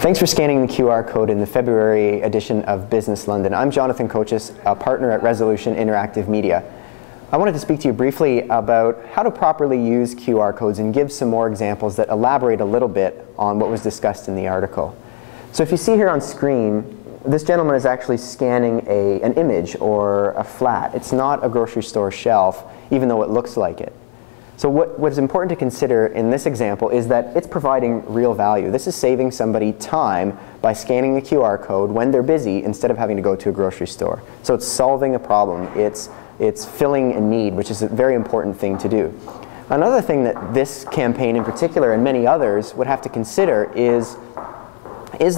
Thanks for scanning the QR code in the February edition of Business London. I'm Jonathan Kochis, a partner at Resolution Interactive Media. I wanted to speak to you briefly about how to properly use QR codes and give some more examples that elaborate a little bit on what was discussed in the article. So if you see here on screen, this gentleman is actually scanning an image or a flat. It's not a grocery store shelf, even though it looks like it. So what is important to consider in this example is that it's providing real value. This is saving somebody time by scanning the QR code when they're busy instead of having to go to a grocery store. So it's solving a problem. It's filling a need, which is a very important thing to do. Another thing that this campaign in particular and many others would have to consider is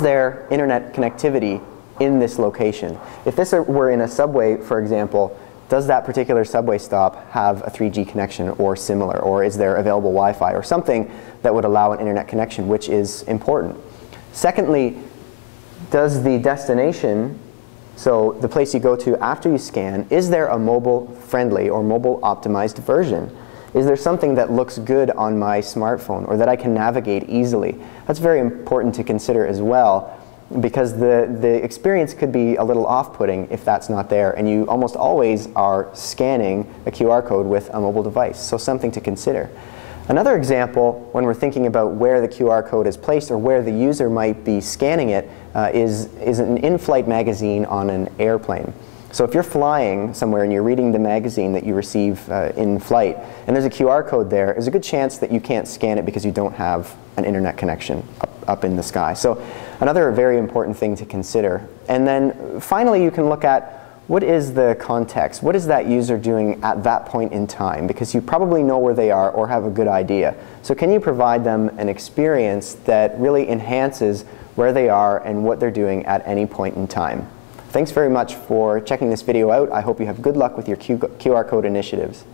there internet connectivity in this location? If this were in a subway, for example, does that particular subway stop have a 3G connection or similar? Or is there available Wi-Fi or something that would allow an internet connection, which is important? Secondly, does the destination, so the place you go to after you scan, is there a mobile-friendly or mobile-optimized version? Is there something that looks good on my smartphone or that I can navigate easily? That's very important to consider as well, because the experience could be a little off-putting if that's not there, and you almost always are scanning a QR code with a mobile device, so something to consider. Another example, when we're thinking about where the QR code is placed or where the user might be scanning it, is an in-flight magazine on an airplane. So if you're flying somewhere and you're reading the magazine that you receive in flight, and there's a QR code there's a good chance that you can't scan it because you don't have an internet connection up in the sky. So another very important thing to consider. And then finally, you can look at what is the context? What is that user doing at that point in time? Because you probably know where they are or have a good idea. So can you provide them an experience that really enhances where they are and what they're doing at any point in time? Thanks very much for checking this video out. I hope you have good luck with your QR code initiatives.